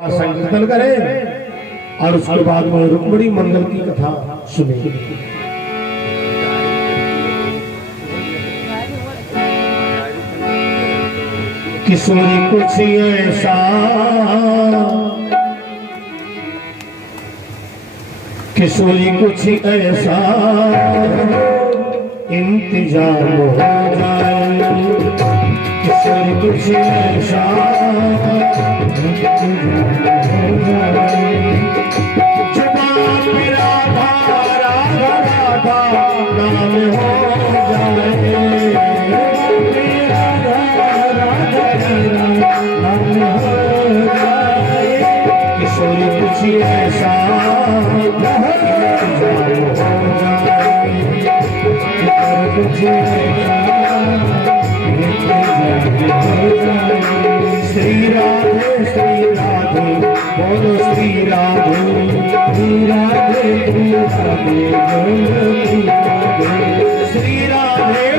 संकीर्तन करें और उसके बाद में रुक्मिणी मंगल की कथा सुने। किशोरी कुछ ऐसा किशोरी कुछ ऐसा इंतजाम हो जाए। किशोरी कुछ ऐसा जुबान मेरा राधा राधा नाम हो जाए। किशोरी कुछ ऐसा श्री राधे बोलो श्री राधे श्री राधे श्री राधे श्री राधे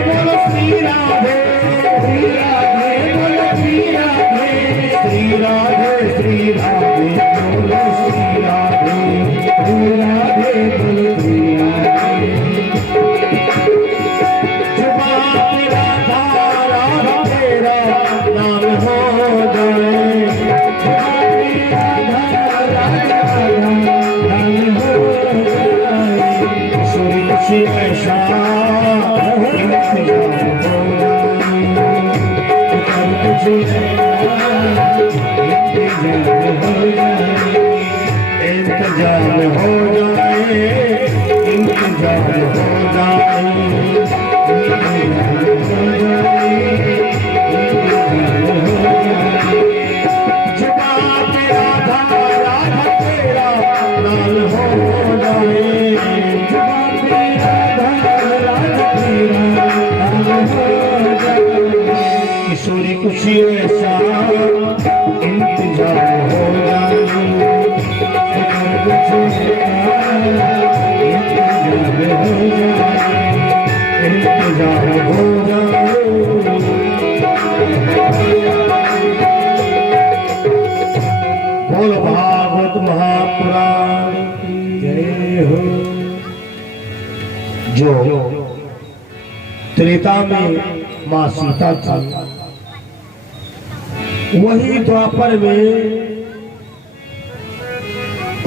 बोलो श्री राधे श्री राधे बोलो श्री राधे श्री राधे श्री राधे बोलो श्री राधे श्री राधे बोलो श्री राधे। जुबान राधा राधा तेरा नाम हो जाए। ऐसा इंतजार हो जाए इंतजार हो जाए। जुबान राधा राधा तेरा नाम हो जाए। किशोरी कुछ ऐसा इंतजार हो जाए। इंतजार हो जाए। बोल भागवत महापुराण जय हो। जो त्रेता में माँ सीता थी वही द्वापर में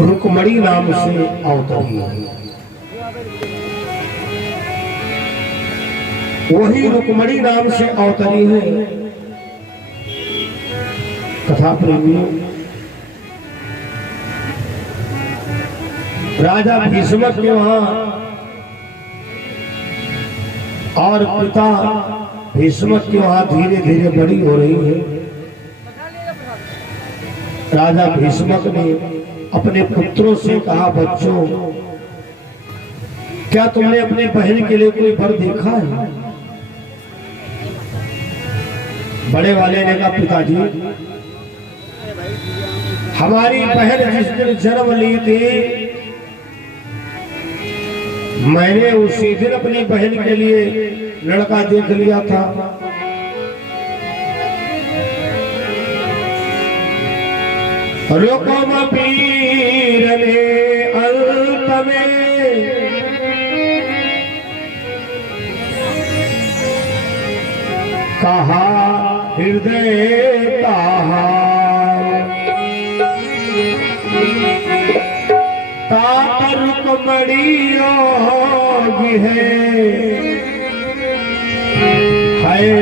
रुक्मिणी नाम से अवतरी है। वही रुक्मिणी नाम से अवतरी है। कथा प्रेमियों, राजा भीष्म के वहां और पिता भीष्म के वहां धीरे धीरे बड़ी हो रही है। राजा भीष्म ने अपने पुत्रों से कहा, बच्चों क्या तुमने अपने बहन के लिए कोई वर देखा है? बड़े वाले ने कहा, पिताजी हमारी बहन जिस दिन जन्म ली थी मैंने उसी दिन अपनी बहन के लिए लड़का देख लिया था। रुकम पीर ने अंत में कहा हृदय का रुक्मिणी योगी है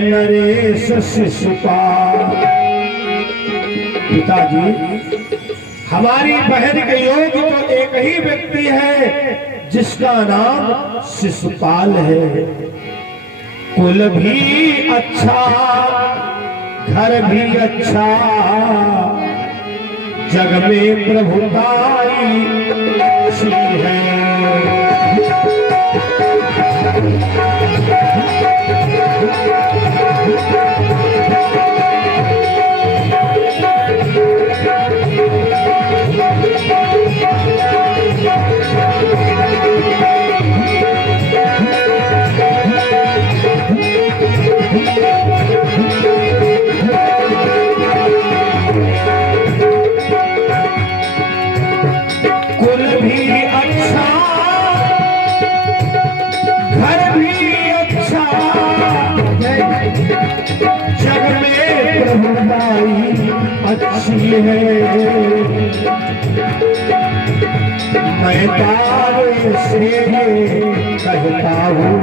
नरेश शिशुपाल। पिताजी हमारी बहन के योग तो एक ही व्यक्ति है जिसका नाम शिशुपाल है। कुल भी अच्छा घर भी अच्छा जग में प्रभुताई है। अच्छी है। मैं दावे से कहता हूँ,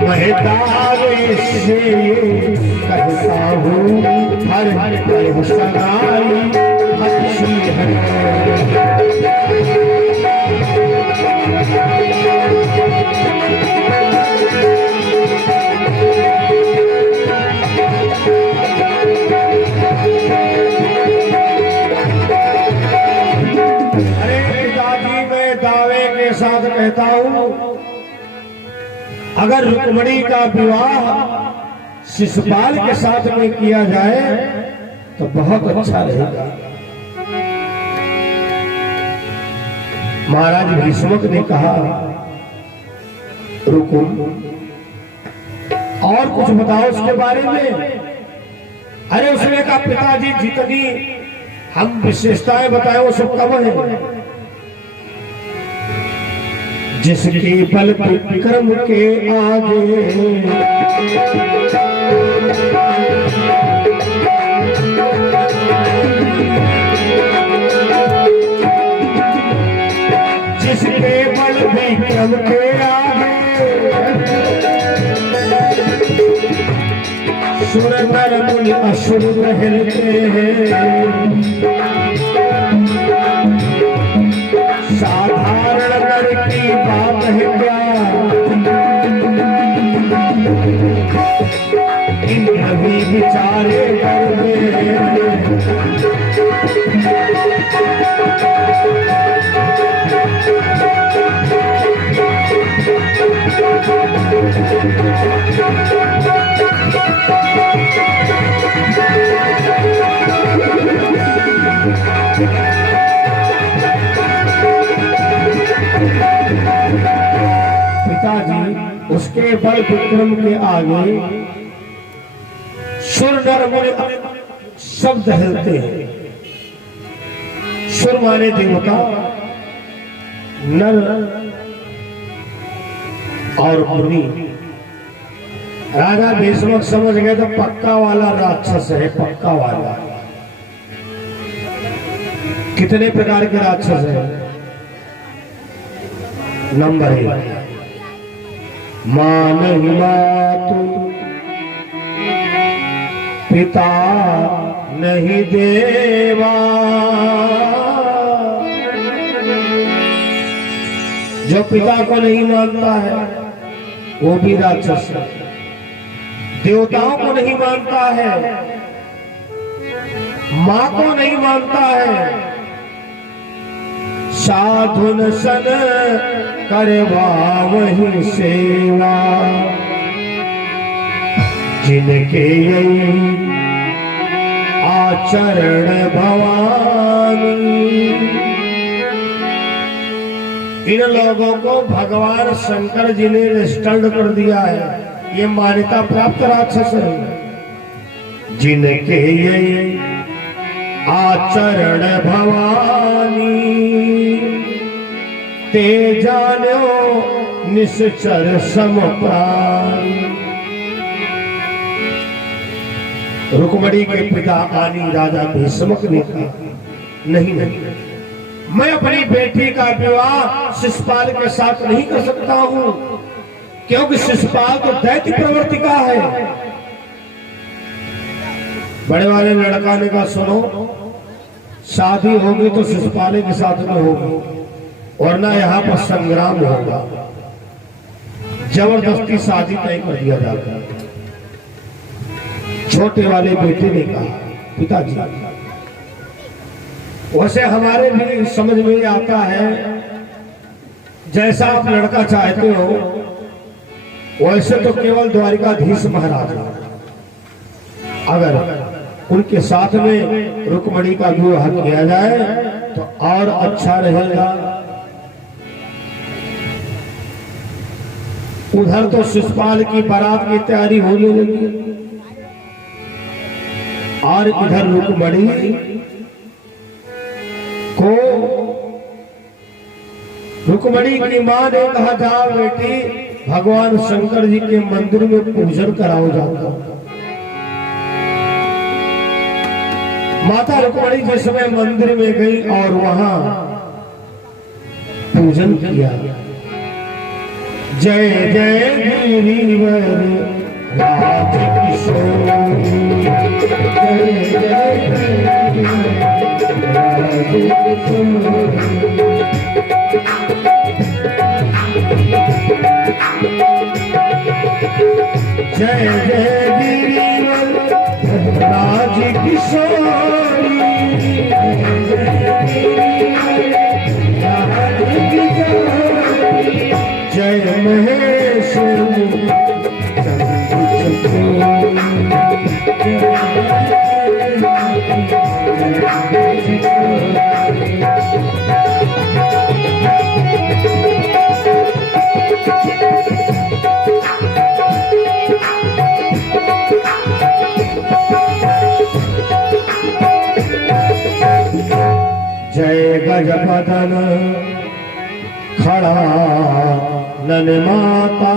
मैं दावे से कहता हूँ, हर सगाई अच्छी है। साथ कहता हूं, अगर रुक्मिणी का विवाह शिशुपाल के साथ में किया जाए तो बहुत अच्छा रहेगा। महाराज भीष्मक ने कहा, रुको और कुछ बताओ उसके बारे में। अरे उसने कहा, पिताजी जितनी हम विशेषताएं बताए वो सब कब है? जिसके बल विक्रम के आगे जिसके बल विक्रम के आगे सुर नर मुनि असुर कहते हैं। साधारण नर की बात है क्या, इंद्र भी विचारे करते। पिताजी उसके बल विक्रम के आगे सुर नर मुनि शब्द हिलते हैं। सुर माने देवता, नर और मुनि। राजा भीष्मक समझ गए तो पक्का वाला राक्षस है, पक्का वाला। कितने प्रकार के राक्षस हैं? नंबर 1, मां नहीं मातु, पिता नहीं देवा। जो पिता को नहीं मानता है वो भी राक्षस है। देवताओं को नहीं मानता है, मां को नहीं मानता है, साधुन सन करवा वही सेवा। जिनके यही आचरण भवानी। इन लोगों को भगवान शंकर जी ने रिस्टर्ड कर दिया है, ये मान्यता प्राप्त राक्षस है। जिनके यही आचरण भवानी, ते जानो निश्चर सम प्राण। रुक्मिणी के पिता आनी राजा भीष्मक ने कहा, नहीं नहीं, मैं अपनी बेटी का विवाह शिशुपाल के साथ नहीं कर सकता हूं, क्योंकि शिशुपाल तो दैत्य प्रवृत्ति का है। बड़े वाले लड़का ने कहा, सुनो, शादी होगी तो शिशुपाल के साथ में होगी, वरना यहाँ पर संग्राम होगा। जबरदस्ती शादी तय कर दिया जाता है। छोटे वाले बेटे ने कहा, पिताजी वैसे हमारे भी समझ में आता है, जैसा आप लड़का चाहते हो वैसे तो केवल द्वारिकाधीश महाराज, अगर उनके साथ में रुक्मिणी का विवाह किया जाए तो और अच्छा रहेगा। उधर तो शिशुपाल की बारात की तैयारी होने लगी और इधर रुक्मिणी को, रुक्मिणी की मां ने कहा, जाओ बेटी भगवान शंकर जी के मंदिर में पूजन कराओ जाता। माता रुक्मणी जिस समय मंदिर में गई और वहां पूजन किया, जय जय गिरिवर राज किशोरी, जय जय गिरिवर राज किशोरी। जय जय गिरिवर राज किशोरी, जय महेश्वरी जय गजपदन खड़ा नन माता,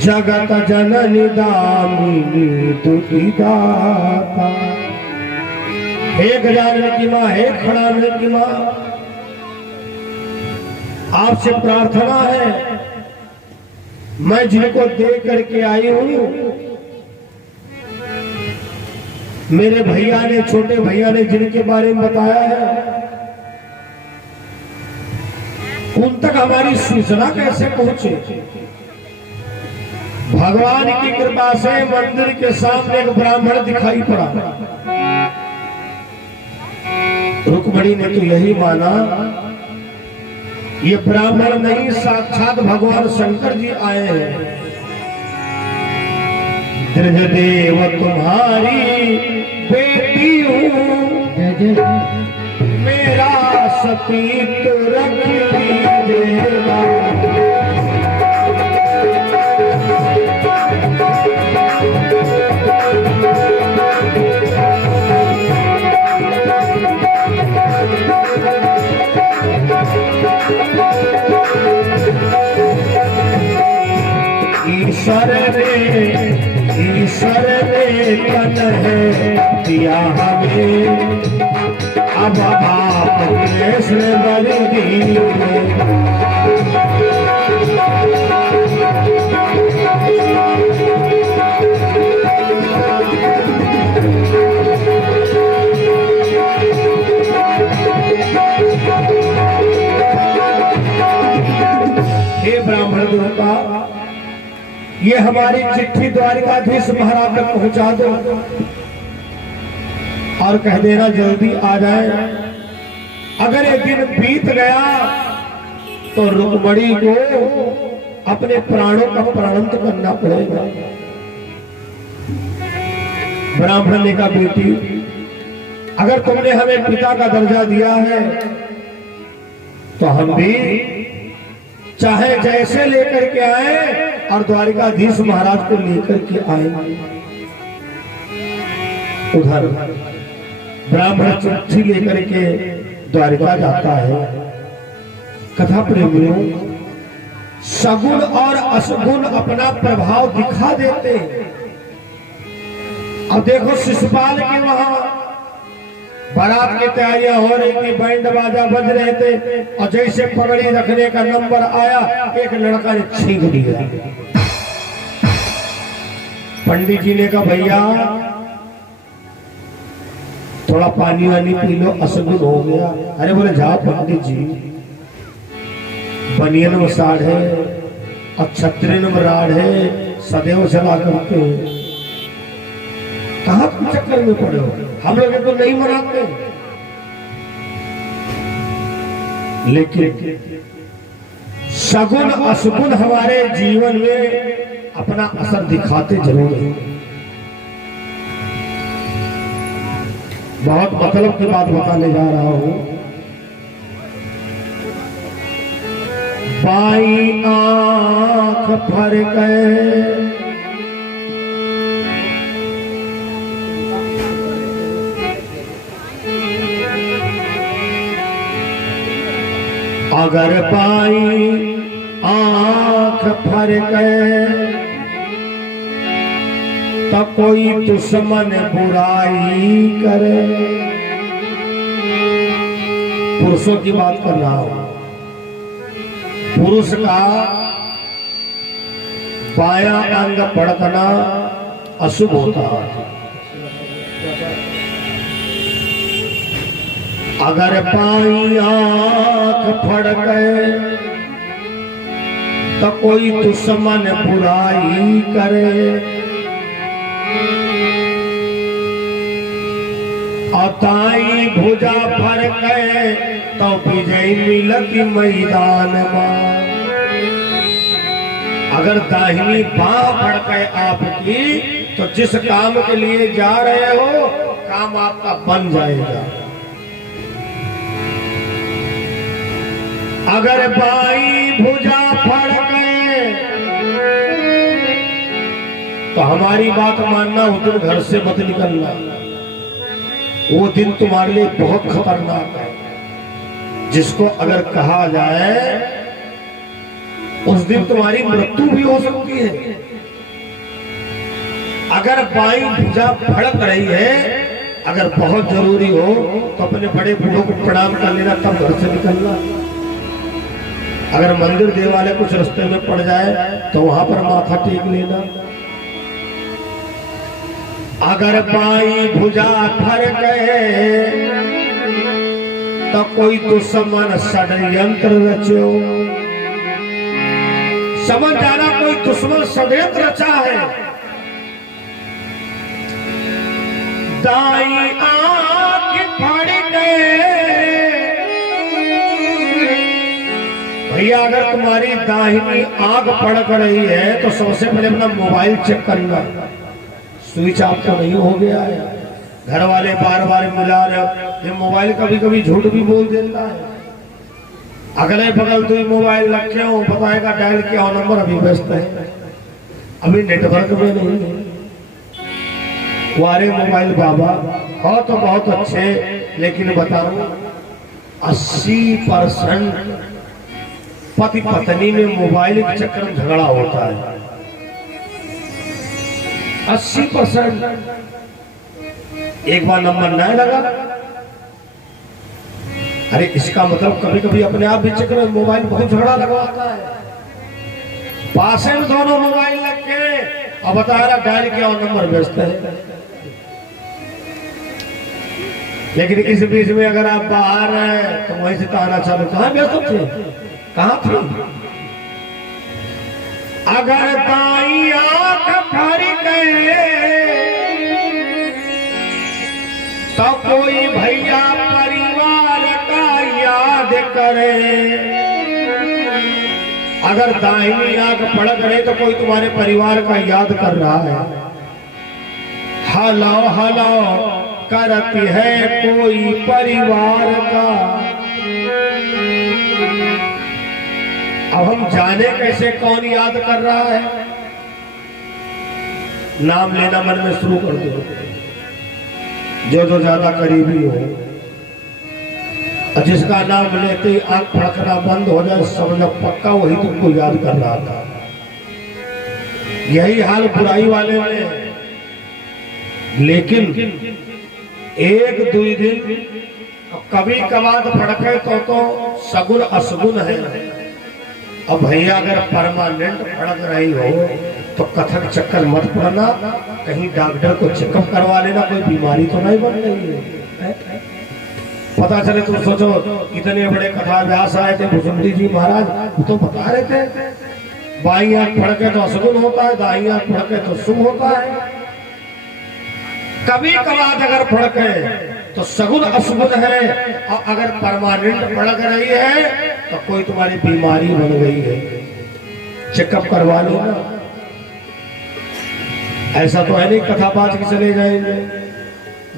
जगत जननी दामिनी तुति दाता। हे गजानन की माँ, हे खड़ानन की माँ, आपसे प्रार्थना है, मैं जिनको दे करके आई हूं, मेरे भैया ने, छोटे भैया ने जिनके बारे में बताया है, उन तक हमारी सूचना कैसे पहुंचे। भगवान की कृपा से मंदिर के सामने एक ब्राह्मण दिखाई पड़ा। रुक्मणी ने तो यही माना ये ब्राह्मण नहीं, साक्षात भगवान शंकर जी आए हैं। देव तुम्हारी बेटी हूँ, मेरा सतीत्व रख लीजिएगा। ईश्वर ने तन है दिया हमें, अब आप कैसे बलि हे ब्राह्मण देवता, ये हमारी चिट्ठी द्वारिकाधीश महाराज तक पहुंचा दो और कह देना जल्दी आ जाए। अगर ये दिन बीत गया तो रुक्मणी को अपने प्राणों का प्राणंत करना पड़ेगा। ब्राह्मण ने कहा, बेटी अगर तुमने हमें पिता का दर्जा दिया है तो हम भी चाहे जैसे लेकर के आए और द्वारिकाधीश महाराज को लेकर के आए। उधर ब्राह्मण चिट्ठी लेकर के द्वारिका जाता है। कथा प्रेमियों, सगुन और असगुन अपना प्रभाव दिखा देते। अब देखो शिशुपाल के वहां बारात की तैयारियां हो रही थी, बैंड बाजा बज रहे थे और जैसे पगड़ी रखने का नंबर आया, एक लड़का ने छींक दिया। पंडित जी ने कहा, भैया थोड़ा पानी वानी पी लो, असगुन हो गया। अरे बोले, जाओ पंडित जी, बनियन में साढ़ है और छत्रीन में राढ़ है, सदैव चला करते कहां तुम चक्कर में पड़े हो, हम लोग तो नहीं मनाते। लेकिन सगुन असगुन हमारे जीवन में अपना असर दिखाते जरूर हैं। बहुत मतलब की बात बताने जा रहा हूं। बाई आंख भर गए अगर पाई आंख भर गए तो कोई दुश्मन बुराई करे। पुरुषों की बात कर रहा हूं। पुरुष का बायां अंग फड़कना अशुभ होता है। अगर बाईं आंख फड़के तो कोई दुश्मन बुराई करे। दाई भुजा फड़के तो विजय मिलती मैदान में। अगर दाहिनी बाह फड़के आपकी तो जिस काम के लिए जा रहे हो काम आपका बन जाएगा। अगर बाई भुजा फड़के तो हमारी बात मानना, उस दिन घर से मत निकलना। वो दिन तुम्हारे लिए बहुत खतरनाक है, जिसको अगर कहा जाए उस दिन तुम्हारी मृत्यु भी हो सकती है। अगर बाई भुजा फड़क रही है, अगर बहुत जरूरी हो तो अपने बड़े बूढ़ों को प्रणाम कर लेना, तब घर से निकलना। अगर मंदिर देवालय कुछ रास्ते में पड़ जाए तो वहां पर माथा टेक लेना। अगर बाई भुजा फड़के तो कोई दुश्मन षड्यंत्र रचो। समझ जाना कोई दुश्मन षड्यंत्र रचा है। दाई आंख फड़के, भैया अगर तुम्हारी दाहिनी आंख फड़क रही है तो सबसे पहले अपना मोबाइल चेक करना, स्विच ऑफ तो नहीं हो गया है। घर वाले बार बार मिला रहे, ये मोबाइल कभी कभी झूठ भी बोल देता है। अगले बगल तो मोबाइल रखे हो, बताएगा डायल किया हो नंबर, अभी व्यस्त है, अभी नेटवर्क में नहीं है। वारे मोबाइल बाबा हो तो बहुत अच्छे, लेकिन बताओ 80% पति पत्नी में मोबाइल के चक्कर में झगड़ा होता है। 80%। एक बार नंबर नहीं लगा, अरे इसका मतलब कभी कभी अपने आप भी चक्कर में मोबाइल बहुत झगड़ा लगवाता है। पास में दोनों मोबाइल लग के और बता रहा डायल किया और नंबर व्यस्त है। लेकिन इस बीच में अगर आप बाहर हैं तो वहीं से ताना चालू, कहां व्यस्त थे, कहां थे। अगर दाई आंख फड़के तो कोई भैया परिवार का याद करे। अगर दाहिनी आंख फड़क रहे तो कोई तुम्हारे परिवार का याद कर रहा है। हलो हलो करती है कोई परिवार का। अब हम जाने कैसे कौन याद कर रहा है। नाम लेना मन में शुरू कर दो, जो ज्यादा करीबी हो, और जिसका नाम लेते ही आंख फड़कना बंद हो जाए समझो पक्का वही तुमको याद कर रहा था। यही हाल बुराई वाले में। लेकिन एक दो दिन कभी कभार फड़के तो सगुन असगुन है। अब भैया अगर परमानेंट फड़क रही हो तो कथक चक्कर मत पड़ना, कहीं डॉक्टर को चेकअप करवा लेना, कोई बीमारी तो नहीं बन रही है। पता चले तुम सोचो इतने बड़े कथा व्यास आए थे भुसुंडी जी महाराज, तो बता रहे थे बाई आंख फड़के तो असगुन होता है, दाई आंख फड़के तो शुभ होता है। कभी कभार अगर फड़के तो सगुन अशुभन है, और अगर परमानेंट फड़क रही है तो कोई तुम्हारी बीमारी बन गई है, चेकअप करवा लो ना। ऐसा तो है नहीं कथा बाज के चले जाएंगे।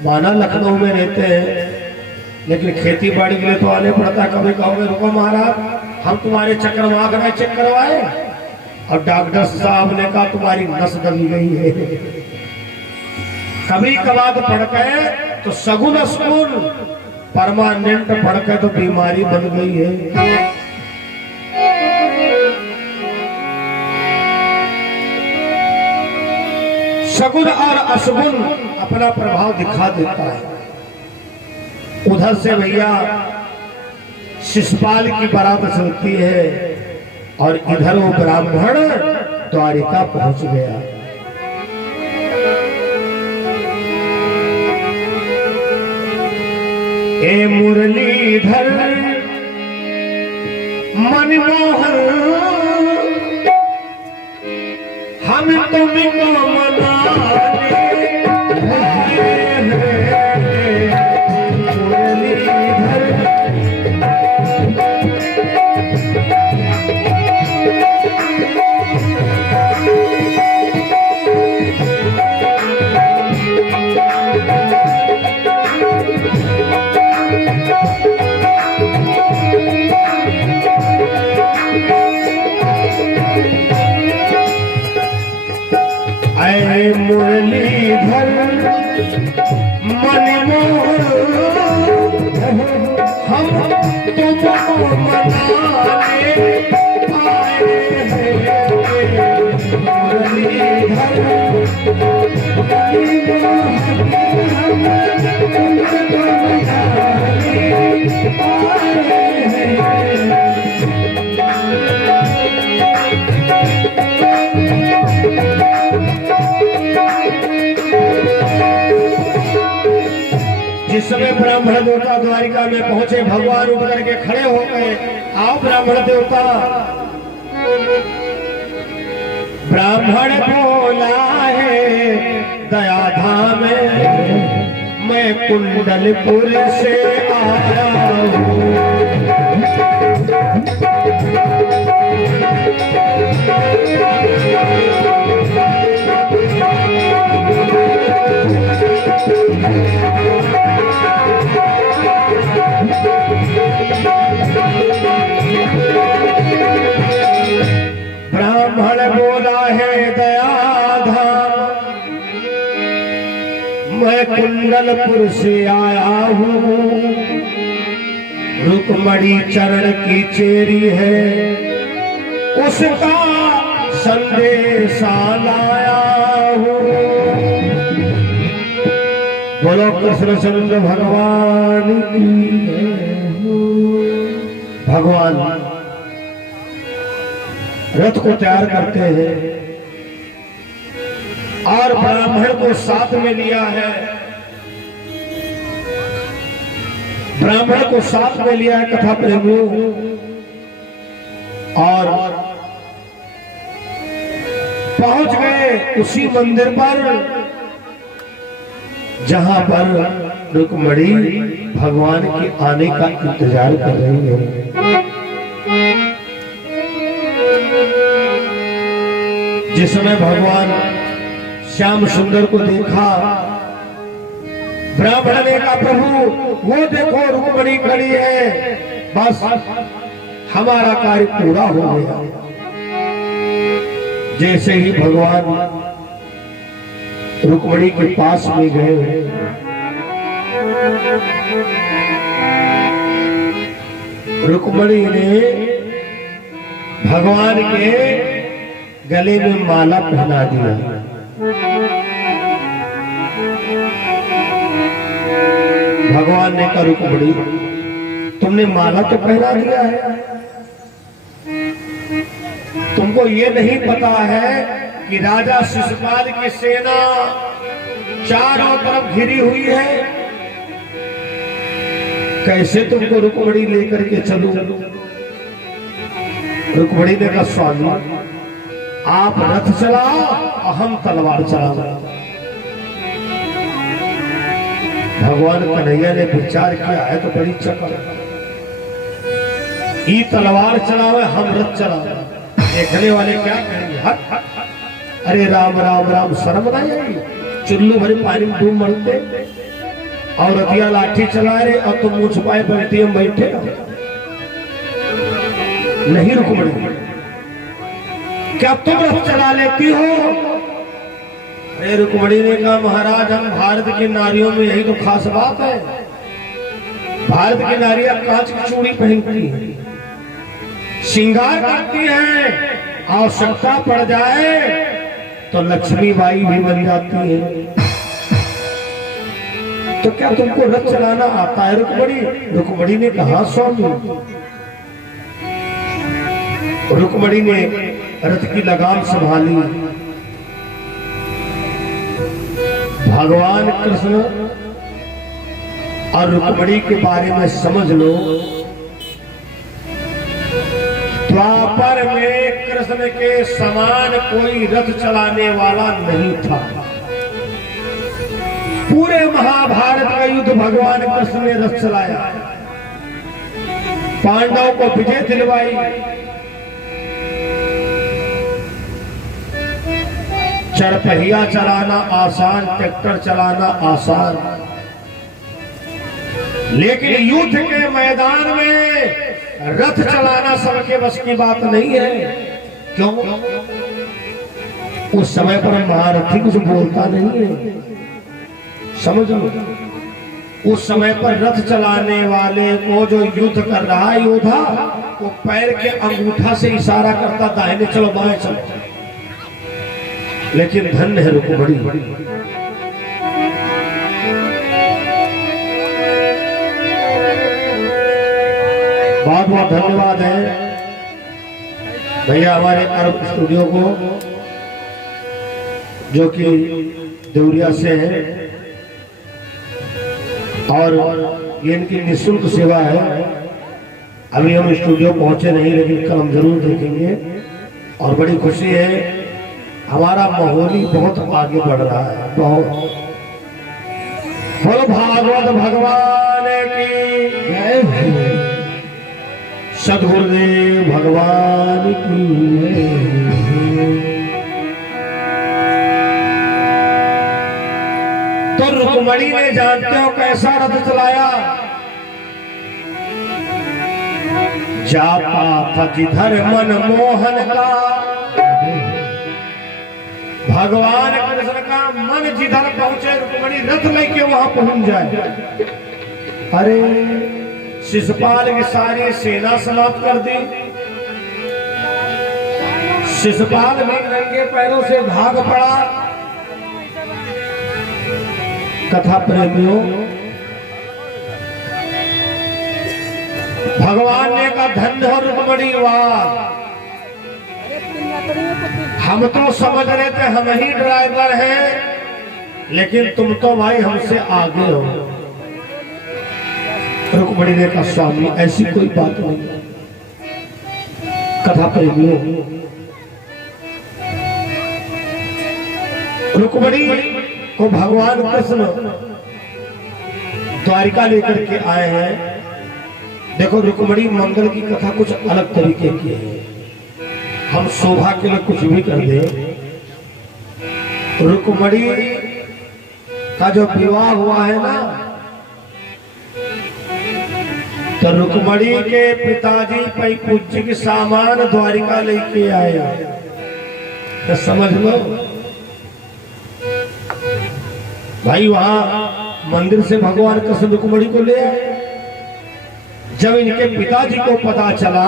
माना लखनऊ में रहते हैं लेकिन खेती बाड़ी के लिए तो आने पड़ता है। कभी कहोगे रुको महाराज हम तुम्हारे चक्कर में आ गए, चेक करवाए, और डॉक्टर साहब ने कहा तुम्हारी नस दबी गई है। कभी कभार फड़के तो सगुन असगुन, परमानेंट फड़के तो बीमारी बन गई है। शगुन और अशगुन अपना प्रभाव दिखा देता है। उधर से भैया शिशुपाल की बारात चलती है और इधर वो ब्राह्मण द्वारिका पहुंच गया। ए मुरलीधर मनमोहन हम तुमको मनाने आए हैं। मुरलीधर मुरलीधर मनमोहन हम तुमको मनाने आए हैं। मुरलीधर हम तुमको मनाने आए हैं। जिस समय ब्राह्मण देवता द्वारिका में पहुंचे, भगवान उतर के खड़े हो गए। आओ ब्राह्मण देवता। ब्राह्मण बोला है दयाधाम मैं कुंडलपुर से आया हूँ। ब्राह्मण बोला है दयाधाम मैं कुंडलपुर से आया हूँ। रुक्मणी चरण की चेरी है उसका संदेशा लाया हूँ। बोलो कृष्णचंद्र भगवान की। भगवान रथ को तैयार करते हैं और ब्राह्मण को साथ में लिया है। ब्राह्मण को साथ में लिया है कथा प्रेमियों। और पहुंच गए उसी मंदिर पर जहां पर रुक्मणी भगवान के आने का इंतजार कर रही है। जिस समय भगवान श्याम सुंदर को देखा, ब्राह्मण ने कहा प्रभु वो देखो रुक्मणी खड़ी है, बस हमारा कार्य पूरा हो गया। जैसे ही भगवान रुक्मणी के पास में गए, रुक्मणी ने भगवान के गले में माला पहना दिया। भगवान ने कहा रुक्मणी तुमने माला तो पहना दिया है, तुमको ये नहीं पता है कि राजा शिशुपाल की सेना चारों तरफ घिरी हुई है, कैसे तुमको रुक्मणी लेकर के चलूं? रुक्मणी ने कहा स्वामी आप रथ चलाओ और हम तलवार चलाओ। भगवान कन्हैया ने विचार किया है तो बड़ी चक्कर, ये तलवार चलावे हम रथ चलावे, देखने वाले क्या कहेंगे? हट हट हट, अरे राम राम राम, शर्म नहीं आई? चुल्लू भरी पानी में डूब मरते और रतिया लाठी चला रहे और तुम मुंह छुपाए बैठे हम बैठे। नहीं रुक्मणी, क्या तुम रथ चला लेती हो? अरे रुक्मणी ने कहा महाराज हम भारत की नारियों में यही तो खास बात है, भारत की नारियां कांच की चूड़ी पहनती है, श्रृंगार करती है, आवश्यकता पड़ जाए तो लक्ष्मी बाई भी बन जाती है। तो क्या तुमको रथ चलाना आता है रुक्मणी? रुक्मणी ने कहा स्वामी। रुक्मणी ने रथ की लगाम संभाली। भगवान कृष्ण और रुक्मणी के बारे में समझ लो। द्वापर में कृष्ण के समान कोई रथ चलाने वाला नहीं था। पूरे महाभारत का युद्ध भगवान कृष्ण ने रथ चलाया, पांडवों को विजय दिलवाई। चरपहिया चलाना आसान, ट्रैक्टर चलाना आसान, लेकिन युद्ध के मैदान में रथ चलाना सबके बस की बात नहीं है। क्यों? उस समय पर महारथी कुछ बोलता नहीं है, समझ लो। उस समय पर रथ चलाने वाले को जो युद्ध कर रहा है योद्धा, वो पैर के अंगूठा से इशारा करता, दाहिने चलो बाएं चलो। लेकिन धन्य है रुक्मणी। बहुत बहुत धन्यवाद है भैया हमारे अरब स्टूडियो को, जो कि देवरिया से है, और ये इनकी निःशुल्क सेवा है। अभी हम स्टूडियो पहुंचे नहीं, लेकिन कल हम जरूर देखेंगे। और बड़ी खुशी है, हमारा माहौल ही बहुत आगे बढ़ रहा है। बहुत बोलो भागवत भगवान की जय, सद्गुरुदेव भगवान की तो रुक्मणी ने जानते हो कैसा रथ चलाया? जाता था जिधर मन मोहन का, भगवान कृष्ण का मन जिधर पहुंचे रुक्मणी रथ लेके वहां पहुंच जाए। अरे शिशुपाल की सारी सेना समाप्त कर दी। शिशुपाल भी नंगे पैरों से भाग पड़ा। कथा प्रेमियों, भगवान ने कहा धन्य हो रुक्मणी, वाह। हम तो समझ रहे थे हम ही ड्राइवर हैं, लेकिन तुम तो भाई हमसे आगे हो। रुक्मणी ने कहा स्वामी ऐसी कोई बात नहीं। कथा प्रेमियों, रुक्मणी को भगवान कृष्ण द्वारिका लेकर के आए हैं। देखो रुक्मणी मंगल की कथा कुछ अलग तरीके की है। हम शोभा के लिए कुछ भी कर दे। रुक्मणी का जो विवाह हुआ है ना, तो रुक्मणी के पिताजी पै पूज्य के सामान द्वारिका लेके आए। तो समझ लो भाई, वहां मंदिर से भगवान कृष्ण रुक्मणी को ले आए। जब इनके पिताजी को पता चला,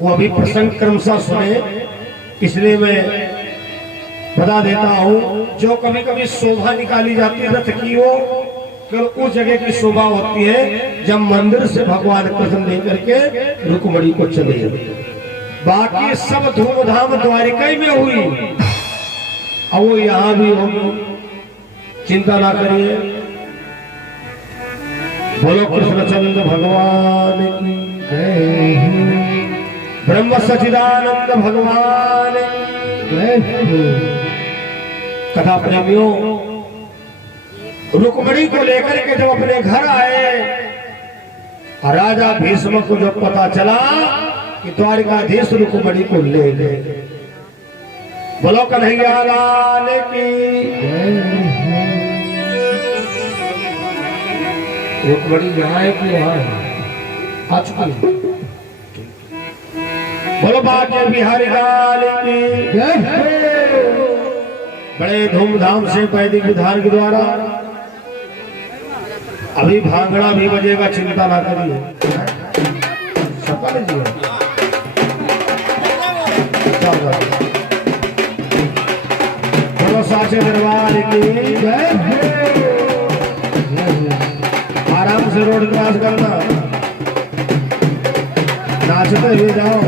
वो अभी प्रसंग क्रमशः सुने, इसलिए मैं बता देता हूं। जो कभी कभी शोभा निकाली जाती है रथ की, वो केवल उस जगह की शोभा होती है जब मंदिर से भगवान कृष्ण लेकर के रुक्मणी को चले। बाकी सब धूमधाम द्वारिका में हुई, अब वो यहां भी होगी, चिंता ना करिए। बोलो कृष्णचंद्र भगवान की जय, ब्रह्म सच्चिदानंद भगवान की जय। कथा प्रेमियों, रुक्मणी को लेकर के जब अपने घर आए, राजा भीष्म को जब पता चला कि द्वारिकाधीश रुक्मणी को ले गए। बोलो कन्हैया लाल की जय। रुक्मणी यहाँ है कि यहाँ है? आ चुकी। बोलो बाके बिहारी लाल की जय। बड़े धूमधाम से वैदिक विधान के द्वारा अभी भांगड़ा भी बजेगा, चिंता ना करिए। साचे दरबार की जय हो। आराम से रोड क्रॉस करना, नाचते हुए जाओ।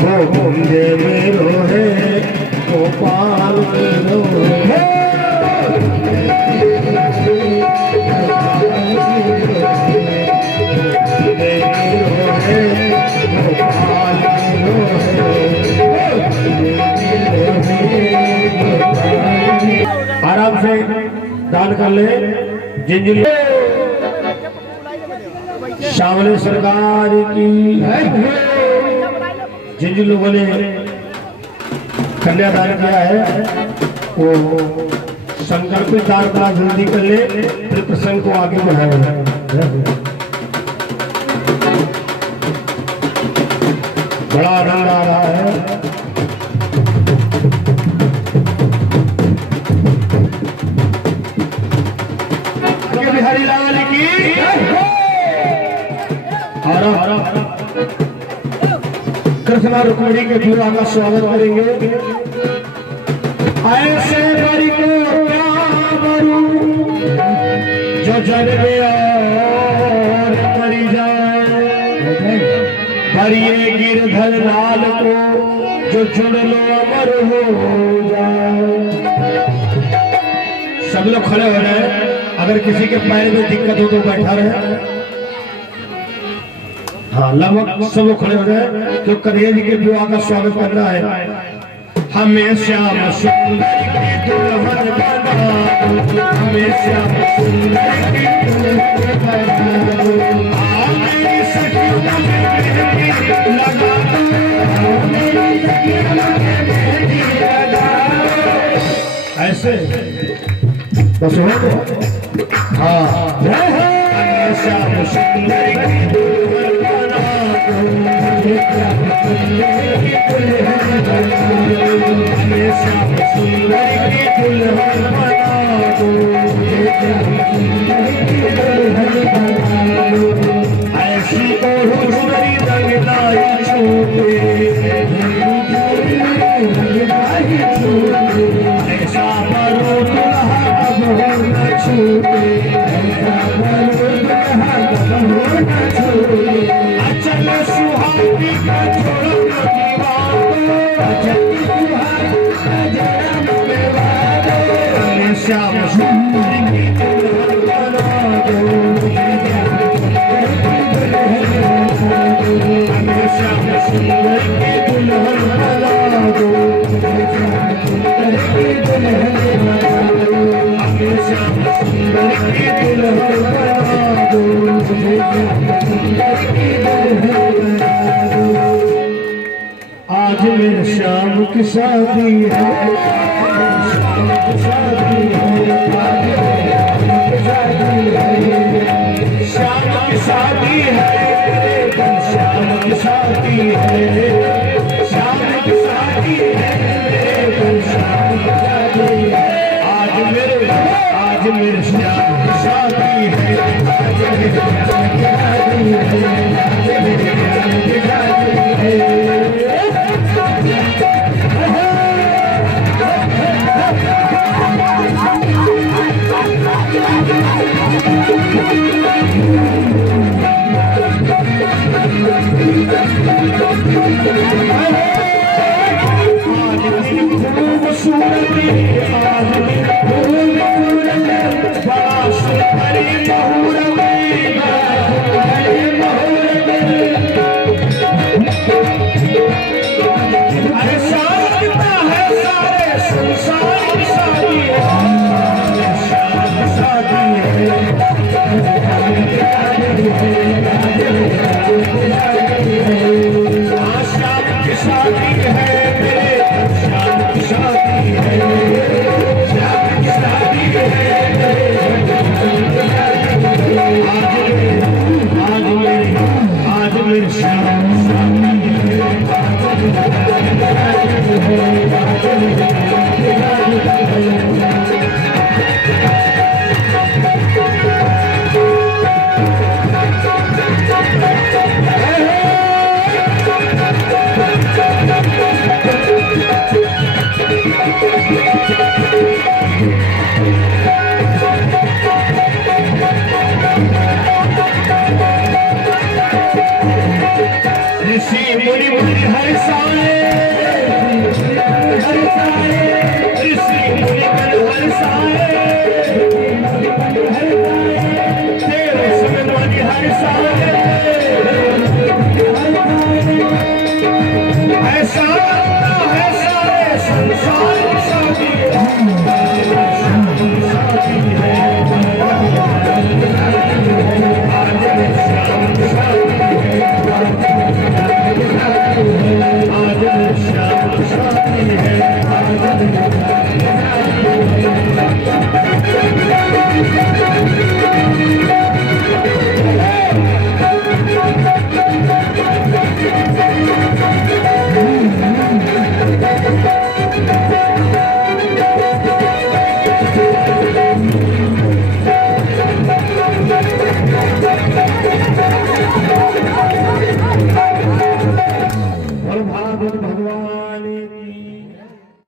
गोविंदे मेरो है गोपाल मेरो है, आराम से दान कर ले। जिंजली श्यामले सरकार की जिन लोगों ने कन्यादान किया है वो संकल्पित दान बड़ा जल्दी कर ले, फिर प्रसंग को आगे बढ़ाएगा। बड़ा आनंद आ रहा है। बिहारी लाल की कृष्णा रुक्मिणी के पूरा का स्वागत करेंगे। ऐसे बड़ी को क्या करूं जो जन्मे और मरी जाए, पर ये गिरधर लाल को जो जुड़ लो अमर हो जाए। सब लोग खड़े हो रहे हैं, अगर किसी के पैर में दिक्कत हो तो बैठा रहे। हाँ, लगभग सब लोग खड़े हो रहे तो कन्हैया जी के विवाह का स्वागत करना है। हमें श्याम सुंदर की दुल्हन बना, हमें श्याम सुंदर की दुल्हन बना, मेरी सखियों में मेहंदी लगा दो, मेरी सखियों में मेहंदी लगा दो। ऐसे बस हो गया। हाँ, हमें श्याम सुंदर की दुल्हन बना दो, श्याम सुंदर की दुल्हन बना दो, हमें श्याम सुंदर की दुल्हन बना दो, श्याम सुंदर की दुल्हन बना दो। ऐसी ओढ़ सुंदरी रंगदाई छूटे, ऐसा बरो दुल्हा कब हो न छूटे, ऐसा बरो दुल्हा कब हो न छूटे। अचल सुहागी का छोड़ो न दीवानो, अचल सुहागी का जरा विवाद, हमें श्याम सुंदर की दुल्हन बना दो, हमें श्याम सुंदर की दुल्हन बना दो, हमें श्याम सुंदर की दुल्हन बना दो, आज मेरे श्याम की शादी है, श्याम की शादी है, आज मेरी शादी है, श्याम की शादी है, श्याम की शादी है, श्याम की शादी है, श्याम की शादी है। आज मेरे श्याम की शादी है, आज मेरे श्याम की शादी है, आज मेरे श्याम की शादी है। हर साए ऋषि मुनिगण हर साए देव सुमन हर साए ऐसा लगता है सारे संसार की शादी है आज श्याम शादी है आज श्याम शादी है